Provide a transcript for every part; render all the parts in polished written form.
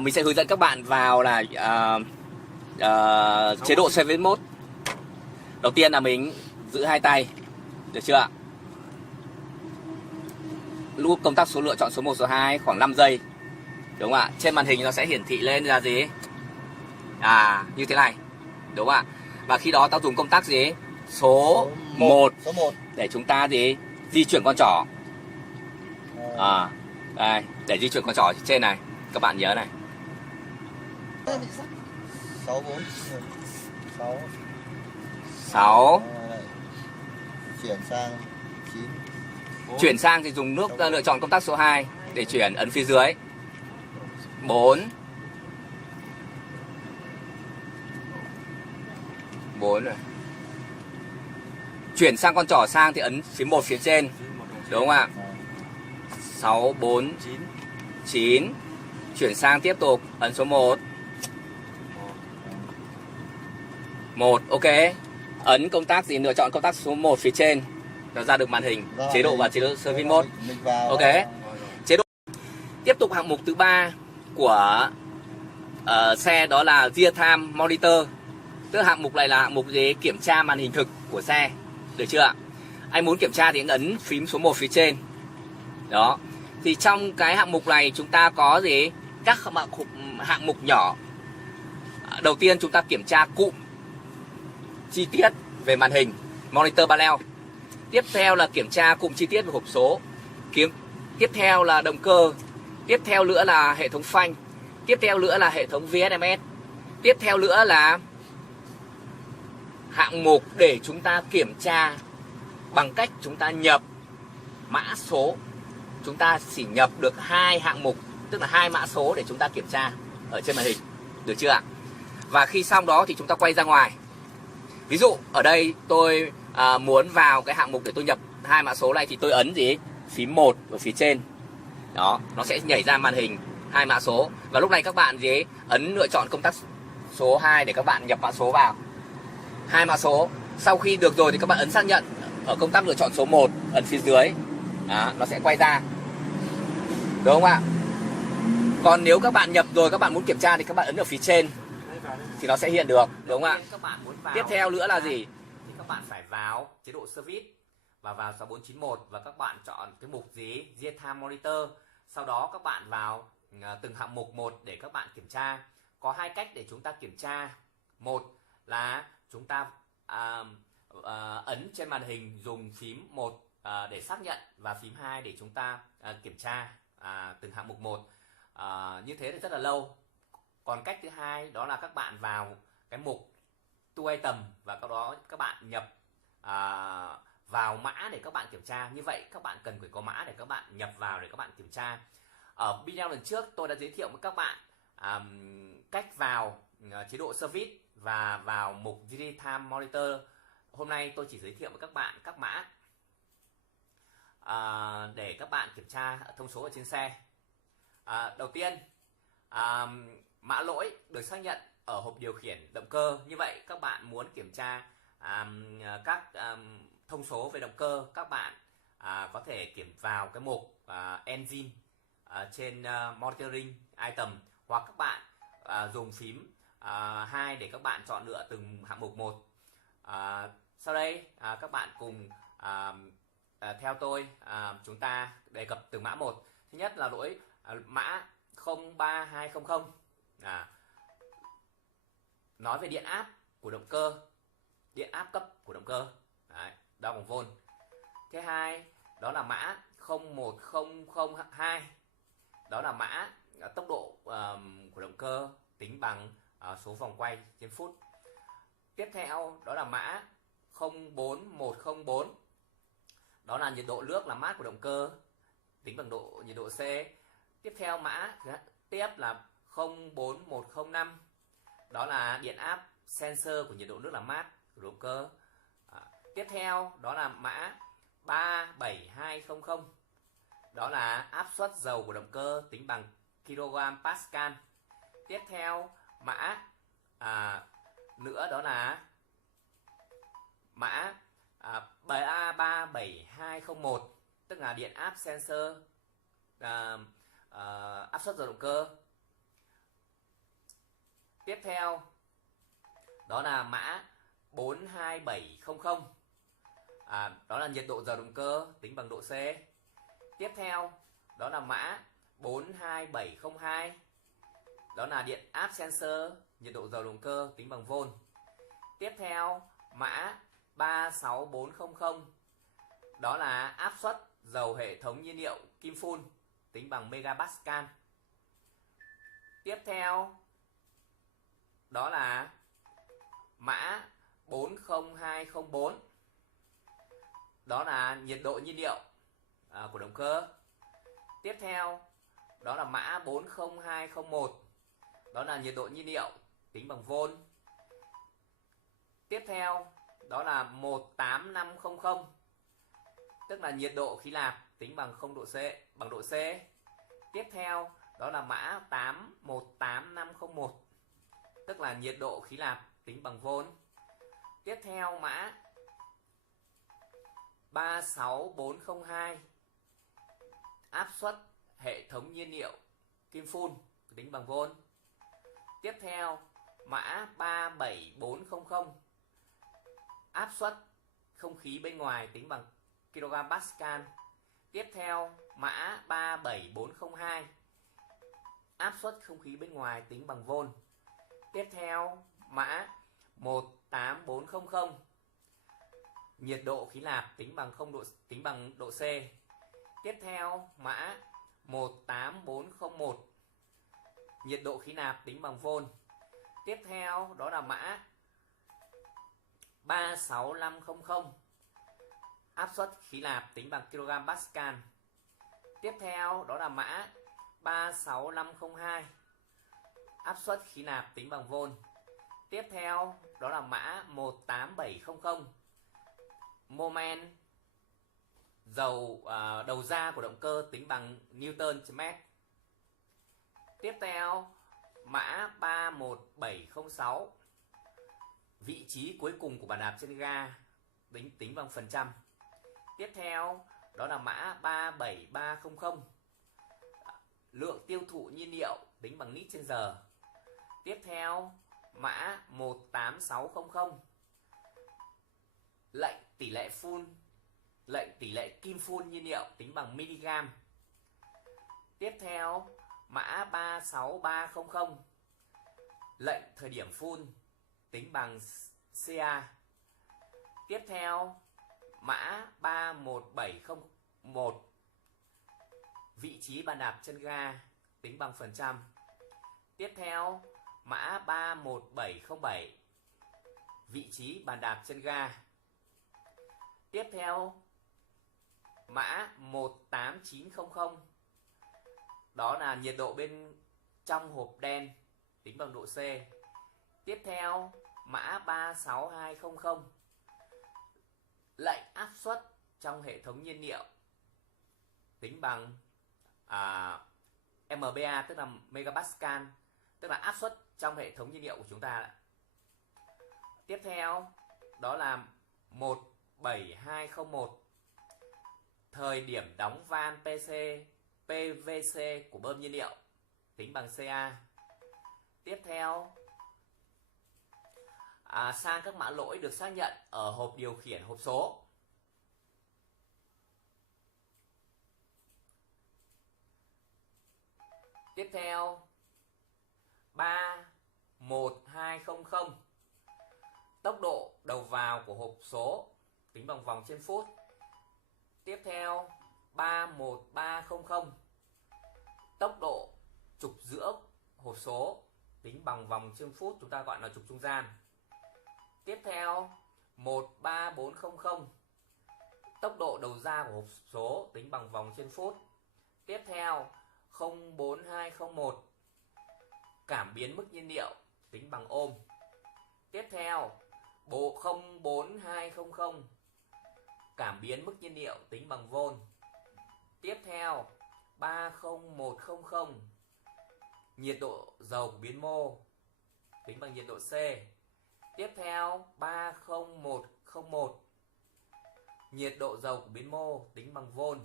Mình sẽ hướng dẫn các bạn vào là chế độ Service Mode. Đầu tiên là mình giữ hai tay, được chưa ạ? Nút công tắc số lựa chọn số 1, số 2 khoảng 5 giây. Đúng không ạ? Trên màn hình nó sẽ hiển thị lên là gì? Như thế này. Đúng không ạ? Và khi đó ta dùng công tắc gì? Số 1 để chúng ta gì? Di chuyển con trỏ. Đây, để di chuyển con trỏ trên này. Các bạn nhớ này. 6. Chuyển sang thì dùng nút lựa chọn công tắc số 2 để chuyển, ấn phía dưới. 4 rồi. Chuyển sang con trỏ sang thì ấn phím 1 phía trên. Đúng không ạ? 6, 4, 9. Chuyển sang tiếp tục, ấn số 1. 1, ok. Ấn công tắc gì? Lựa chọn công tắc số 1 phía trên. Nó ra được màn hình chế độ và chế độ Service Mode. Ok. Chế độ tiếp tục hạng mục thứ 3 của xe đó là Rear Time Monitor. Tức hạng mục này là hạng mục gì? Kiểm tra màn hình thực của xe. Được chưa ạ? Anh muốn kiểm tra thì anh ấn phím số 1 phía trên. Đó. Thì trong cái hạng mục này chúng ta có gì? Các hạng mục nhỏ. Đầu tiên chúng ta kiểm tra cụm chi tiết về màn hình Monitor Panel. Tiếp theo là kiểm tra cụm chi tiết về hộp số. Tiếp theo là động cơ. Tiếp theo nữa là hệ thống phanh. Tiếp theo nữa là hệ thống VSMS. Tiếp theo nữa là hạng mục để chúng ta kiểm tra bằng cách chúng ta nhập mã số. Chúng ta chỉ nhập được 2 hạng mục, tức là 2 mã số để chúng ta kiểm tra ở trên màn hình. Được chưa ạ? Và khi xong đó thì chúng ta quay ra ngoài. Ví dụ ở đây tôi muốn vào cái hạng mục để tôi nhập 2 mã số này thì tôi ấn gì? Phím 1 ở phía trên. Đó, nó sẽ nhảy ra màn hình 2 mã số. Và lúc này các bạn gì? Ấn lựa chọn công tắc số 2 để các bạn nhập mã số vào. 2 mã số. Sau khi được rồi thì các bạn ấn xác nhận ở công tắc lựa chọn số 1, ấn phía dưới. Đó, nó sẽ quay ra. Đúng không ạ? Còn nếu các bạn nhập rồi, các bạn muốn kiểm tra thì các bạn ấn ở phía trên thì nó sẽ hiện được. Đúng không ạ? Tiếp theo nữa là gì? Thì các bạn phải vào chế độ Service và vào 6491 và các bạn chọn cái mục gì? Rear Time Monitor. Sau đó các bạn vào từng hạng mục một để các bạn kiểm tra. Có 2 cách để chúng ta kiểm tra. Một là chúng ta ấn trên màn hình dùng phím 1 để xác nhận và phím 2 để chúng ta kiểm tra từng hạng mục một. Như thế thì rất là lâu. Còn cách thứ hai đó là các bạn vào cái mục To Item và sau đó các bạn nhập vào mã để các bạn kiểm tra. Như vậy các bạn cần phải có mã để các bạn nhập vào để các bạn kiểm tra. Ở video lần trước tôi đã giới thiệu với các bạn cách vào chế độ Service và vào mục Rear Time Monitor. Hôm nay tôi chỉ giới thiệu với các bạn các mã để các bạn kiểm tra thông số ở trên xe. Đầu tiên mã lỗi được xác nhận ở hộp điều khiển động cơ. Như vậy các bạn muốn kiểm tra các thông số về động cơ, các bạn có thể kiểm vào cái mục Engine trên Monitoring Item, hoặc các bạn dùng phím 2 để các bạn chọn lựa từng hạng mục một. Sau đây các bạn cùng theo tôi chúng ta đề cập từng mã một. Thứ nhất là lỗi mã 03200 nói về điện áp của động cơ, điện áp cấp của động cơ. Đấy, đo bằng vôn. Thứ hai đó là mã 01002, đó là mã tốc độ của động cơ tính bằng số vòng quay trên phút. Tiếp theo đó là mã 04104, đó là nhiệt độ nước làm mát của động cơ tính bằng nhiệt độ C. Tiếp theo mã tiếp là 04105, đó là điện áp sensor của nhiệt độ nước làm mát của động cơ. Tiếp theo đó là mã 37200, đó là áp suất dầu của động cơ tính bằng kg Pascal. Tiếp theo mã nữa đó là mã 37201, tức là điện áp sensor áp suất dầu động cơ. Tiếp theo đó là mã 42700, đó là nhiệt độ dầu động cơ tính bằng độ C. Tiếp theo đó là mã 42702, đó là điện áp sensor nhiệt độ dầu động cơ tính bằng volt. Tiếp theo mã 36400, đó là áp suất dầu hệ thống nhiên liệu kim phun tính bằng megapascal. Tiếp theo đó là mã 40204, đó là nhiệt độ nhiên liệu của động cơ. Tiếp theo đó là mã 40201, đó là nhiệt độ nhiên liệu tính bằng volt. Tiếp theo đó là 18500, tức là nhiệt độ khí nạp tính bằng 0 độ C, bằng độ C. Tiếp theo đó là mã 18501, tức là nhiệt độ khí nạp tính bằng volt. Tiếp theo mã 36402, áp suất hệ thống nhiên liệu kim phun tính bằng volt. Tiếp theo mã 37400, áp suất không khí bên ngoài tính bằng kg pascal. Tiếp theo mã 37402, áp suất không khí bên ngoài tính bằng volt. Tiếp theo mã 18400, nhiệt độ khí nạp tính bằng độ C. Tiếp theo mã 18401, nhiệt độ khí nạp tính bằng volt. Tiếp theo đó là mã 36500, áp suất khí nạp tính bằng kg pascal. Tiếp theo đó là mã 36502, áp suất khí nạp tính bằng volt. Tiếp theo đó là mã 18700, moment dầu đầu ra của động cơ tính bằng Newton/mét. Tiếp theo mã 31706, vị trí cuối cùng của bàn đạp chân ga tính bằng phần trăm. Tiếp theo đó là mã 37300, lượng tiêu thụ nhiên liệu tính bằng lít/giờ. Tiếp theo mã 18600, lệnh tỷ lệ kim phun nhiên liệu tính bằng mg. Tiếp theo mã 36300, lệnh thời điểm phun tính bằng CA. Tiếp theo mã 31701, vị trí bàn đạp chân ga tính bằng phần trăm. Tiếp theo mã 31707, vị trí bàn đạp chân ga. Tiếp theo mã 18900, đó là nhiệt độ bên trong hộp đen tính bằng độ C. Tiếp theo mã 36200, lệnh áp suất trong hệ thống nhiên liệu tính bằng MPa, tức là megapascal, tức là áp suất trong hệ thống nhiên liệu của chúng ta. Tiếp theo đó là 17201, thời điểm đóng van PVC của bơm nhiên liệu tính bằng CA. Tiếp theo sang các mã lỗi được xác nhận ở hộp điều khiển hộp số. Tiếp theo 31200, tốc độ đầu vào của hộp số tính bằng vòng trên phút. Tiếp theo 31300, tốc độ trục giữa hộp số tính bằng vòng trên phút, chúng ta gọi là trục trung gian. Tiếp theo 13400, tốc độ đầu ra của hộp số tính bằng vòng trên phút. Tiếp theo 04201, cảm biến mức nhiên liệu tính bằng ôm. Tiếp theo 04200, cảm biến mức nhiên liệu tính bằng volt. Tiếp theo 30100, nhiệt độ dầu của biến mô tính bằng nhiệt độ C. Tiếp theo 30101, nhiệt độ dầu của biến mô tính bằng volt.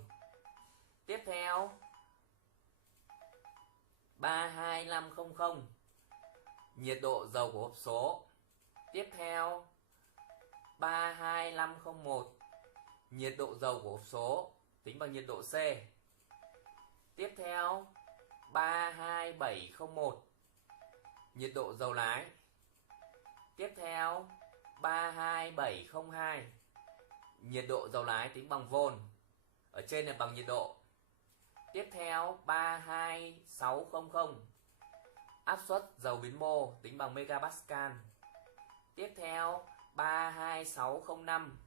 Tiếp theo 32500, nhiệt độ dầu của hộp số. Tiếp theo 32501, nhiệt độ dầu của hộp số tính bằng nhiệt độ C. Tiếp theo 32701, nhiệt độ dầu lái. Tiếp theo 32702, nhiệt độ dầu lái tính bằng vôn. Ở trên là bằng nhiệt độ. Tiếp theo 32600, áp suất dầu biến mô tính bằng megapascal. Tiếp theo 32605,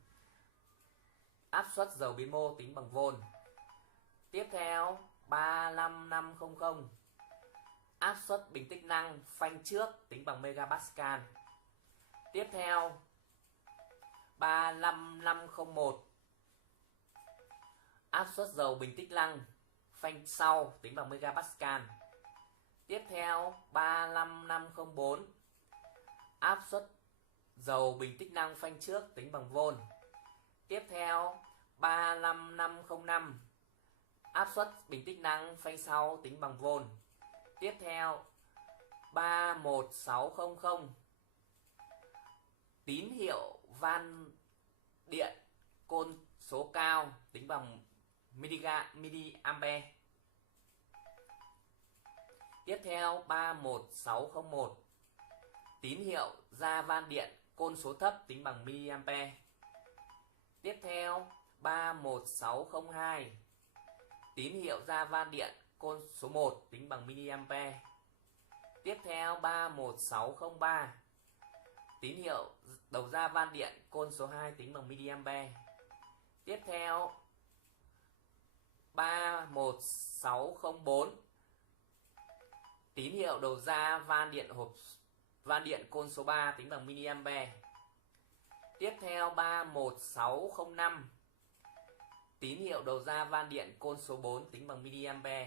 áp suất dầu biến mô tính bằng vôn. Tiếp theo 35500, áp suất bình tích năng phanh trước tính bằng megapascal. Tiếp theo 35501, áp suất dầu bình tích năng phanh sau tính bằng megapascal. Tiếp theo 35504, áp suất dầu bình tích năng phanh trước tính bằng vôn. Tiếp theo 35505, áp suất bình tích năng phanh sau tính bằng vôn. Tiếp theo 31600, tín hiệu van điện côn số cao tính bằng mA. Tiếp theo 31601, tín hiệu ra van điện côn số thấp tính bằng mA. Tiếp theo 31602, tín hiệu ra van điện côn số 1 tính bằng mA. Tiếp theo 31603, tín hiệu đầu ra van điện côn số 2 tính bằng mA. Tiếp theo 31604, tín hiệu đầu ra van điện côn số 3 tính bằng mA. Tiếp theo 31605, tín hiệu đầu ra van điện côn số 4 tính bằng mA.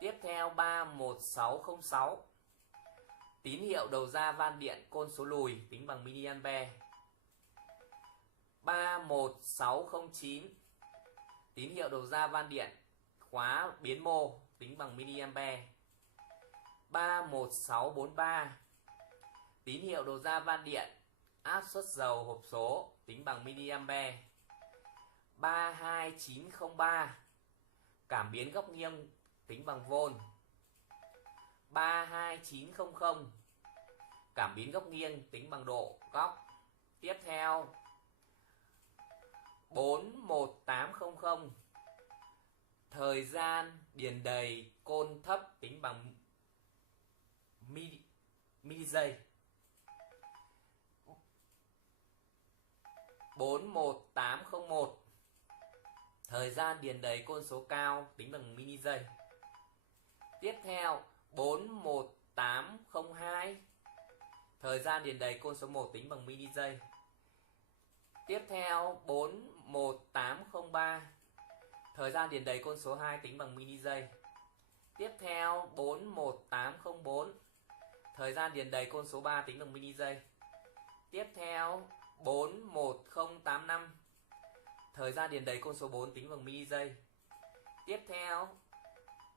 Tiếp theo 31606, tín hiệu đầu ra van điện côn số lùi tính bằng mA. 31609, tín hiệu đầu ra van điện khóa biến mô tính bằng mA. 31643, tín hiệu đầu ra van điện áp suất dầu hộp số tính bằng mA. 32903, cảm biến góc nghiêng tính bằng vôn. 32900, cảm biến góc nghiêng tính bằng độ góc. Tiếp theo 41800, thời gian điền đầy côn thấp tính bằng giây. 41801, thời gian điền đầy côn số cao tính bằng giây. Tiếp theo 41802, thời gian điền đầy côn số 1 tính bằng giây. Tiếp theo 41803, thời gian điền đầy côn số 2 tính bằng giây. Tiếp theo 41804, thời gian điền đầy côn số 3 tính bằng giây. Tiếp theo 41085, thời gian điền đầy côn số 4 tính bằng giây. Tiếp theo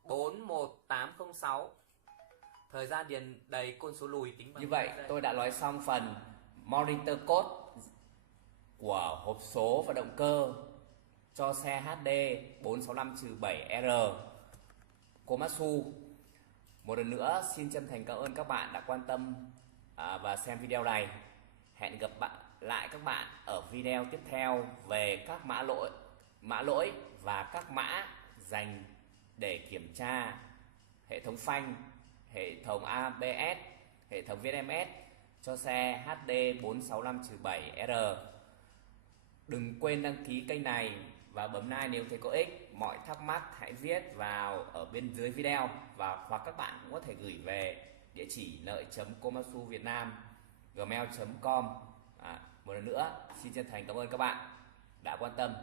41806, thời gian điền đầy côn số lùi tính bằng. Như vậy tôi đã nói xong phần monitor code của hộp số và động cơ cho xe HD 465-7R Komatsu. Một lần nữa xin chân thành cảm ơn các bạn đã quan tâm và xem video này. Hẹn gặp lại các bạn ở video tiếp theo về các mã lỗi và các mã dành để kiểm tra hệ thống phanh, hệ thống ABS, hệ thống VNMS cho xe HD 465-7R. Đừng quên đăng ký kênh này và bấm like nếu thấy có ích. Mọi thắc mắc hãy viết vào ở bên dưới video hoặc các bạn cũng có thể gửi về địa chỉ lợi.komatsuvietnam@gmail.com. Một lần nữa xin chân thành cảm ơn các bạn đã quan tâm.